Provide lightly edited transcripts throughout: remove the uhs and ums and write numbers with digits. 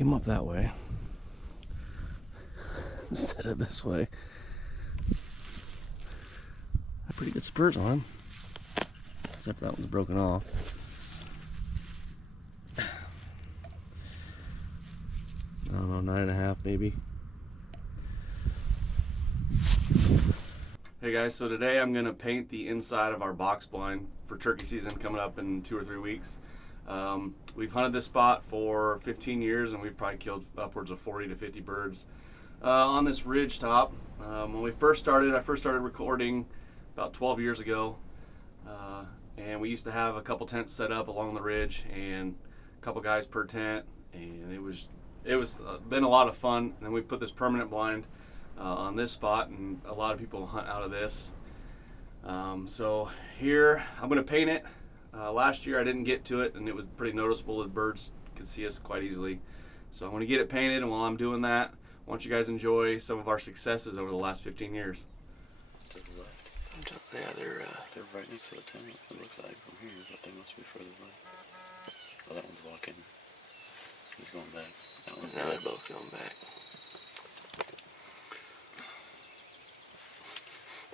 came up that way instead of this way. Pretty good spurs on him, except for that one's broken off. I don't know, 9.5 maybe. Hey guys, so today I'm gonna paint the inside of our box blind for turkey season coming up in 2 or 3 weeks. We've hunted this spot for 15 years and we've probably killed upwards of 40 to 50 birds on this ridge top. When I first started recording about 12 years ago, and we used to have a couple tents set up along the ridge and a couple guys per tent, and it was been a lot of fun. And then we put this permanent blind on this spot, and a lot of people hunt out of this. So here I'm going to paint it. Last year I didn't get to it, and it was pretty noticeable that birds could see us quite easily. So I'm going to get it painted, and while I'm doing that, I want you guys to enjoy some of our successes over the last 15 years. To the left. Yeah, they're right next to the tent. It looks like from here, but they must be further away. Oh, that one's walking. He's going back. That one's they're both going back.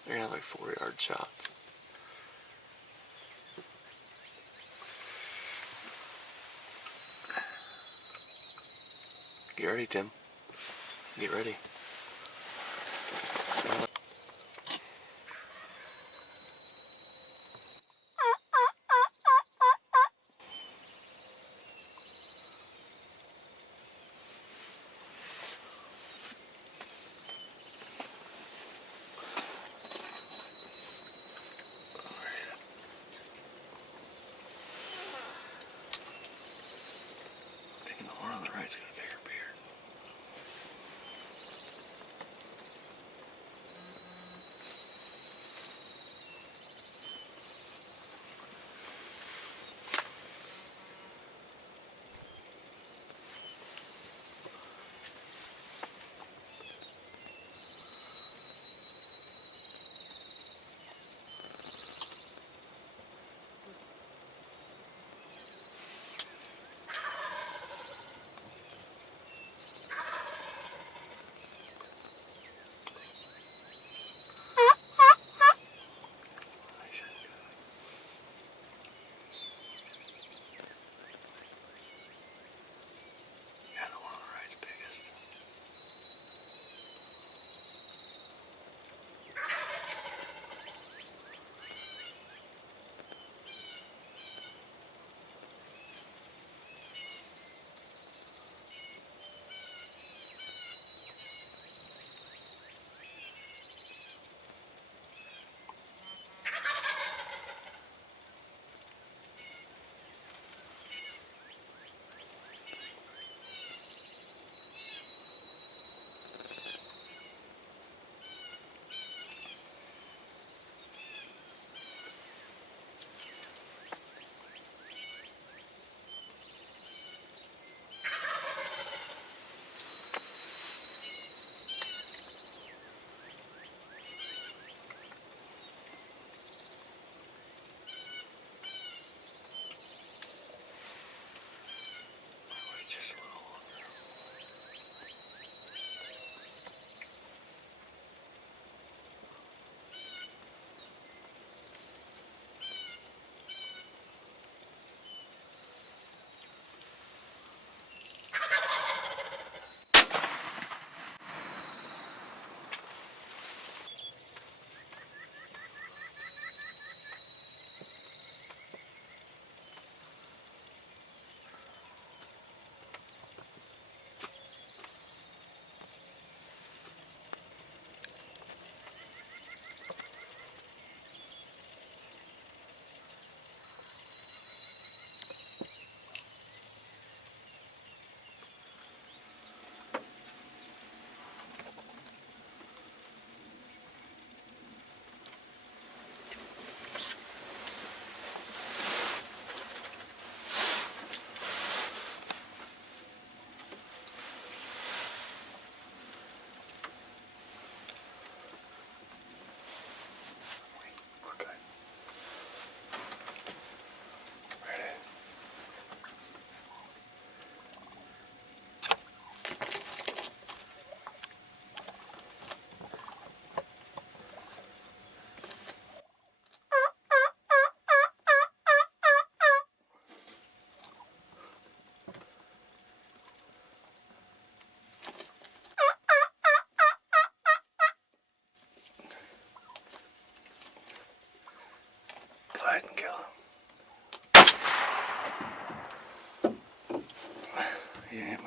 They're gonna have like 4-yard shots. Get ready, Tim. Get ready. Thinking the one on the right's got a bigger beard.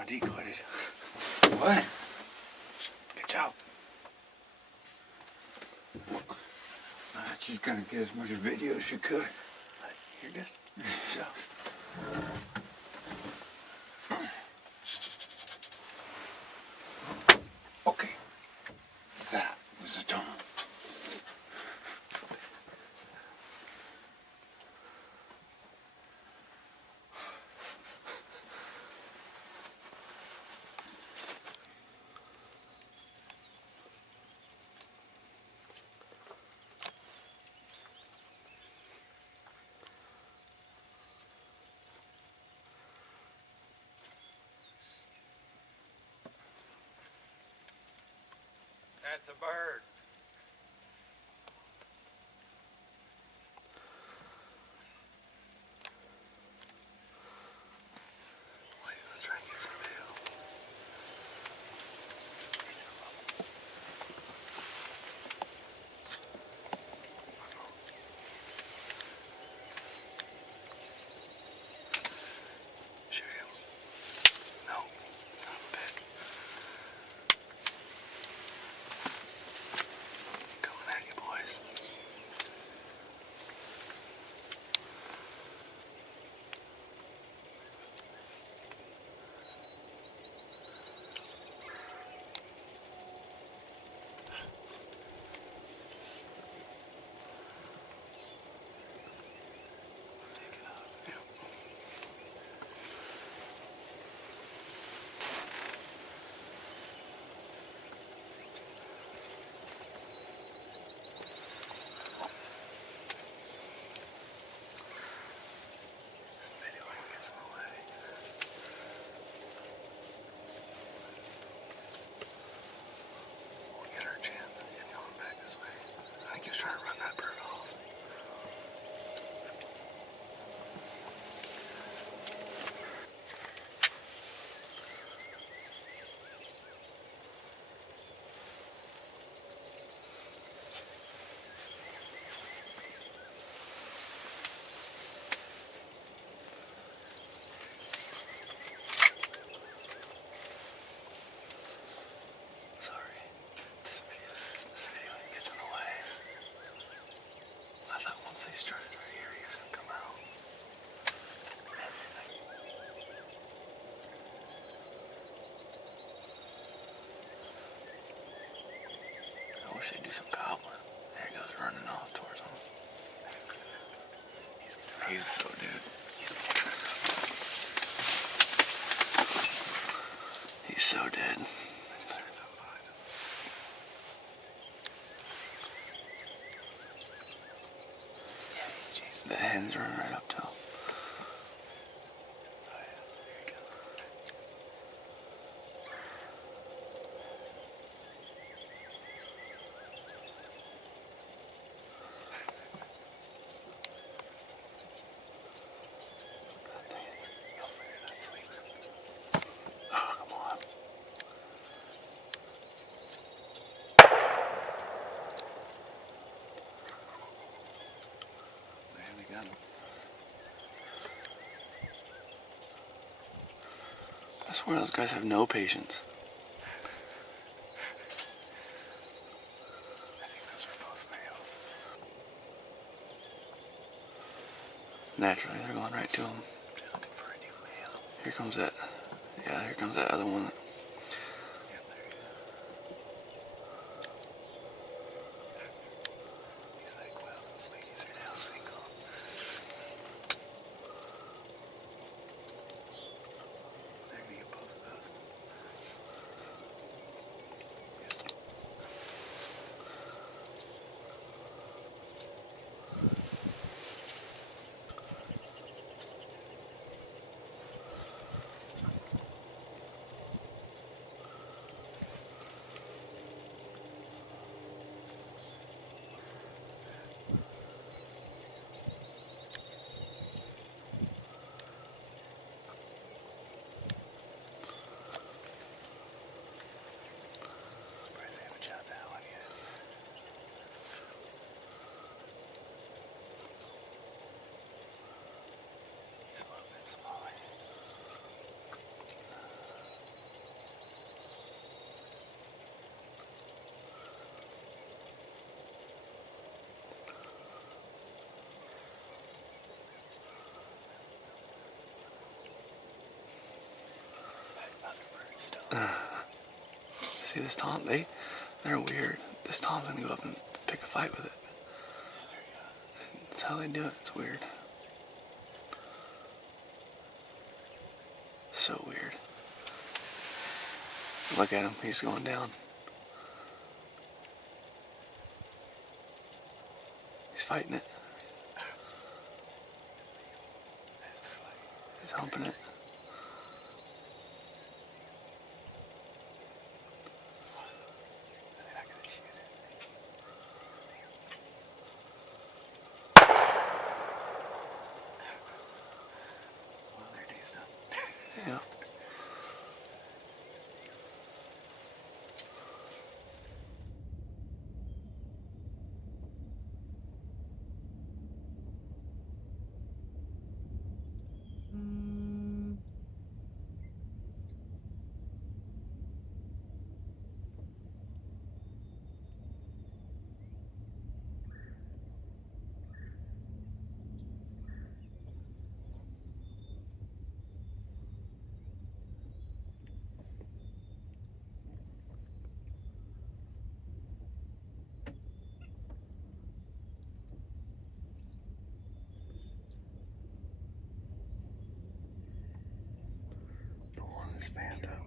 decoy, dude. What? Good job. She's gonna get as much video as she could. You're good. Good job. Okay. That was a tone. That's a bird. Wait, let's try and get some video. Shoot him. No, it's not a pig. Coming at you, boys. This video gets in the way. We get our chance. He's coming back this way. I think he was trying to run that bird off. Sorry. This video gets in the way. I thought once they started right here, he was gonna come out. I wish they'd do some gobbling. There he goes running off towards him. He's so dude. He's so dead. The hen's running right up to him. Oh, come on. There we go. I swear those guys have no patience. I think those are both males. Naturally, they're going right to him. They're looking for a new male. Here comes that. Yeah, here comes that other one. Like, well, those ladies are now single. Maybe you both of those. See this Tom? They're weird. This Tom's gonna go up and pick a fight with it. That's how they do it. It's weird. So weird. Look at him. He's going down. He's fighting it. He's humping it. Yeah. The one is fanned up.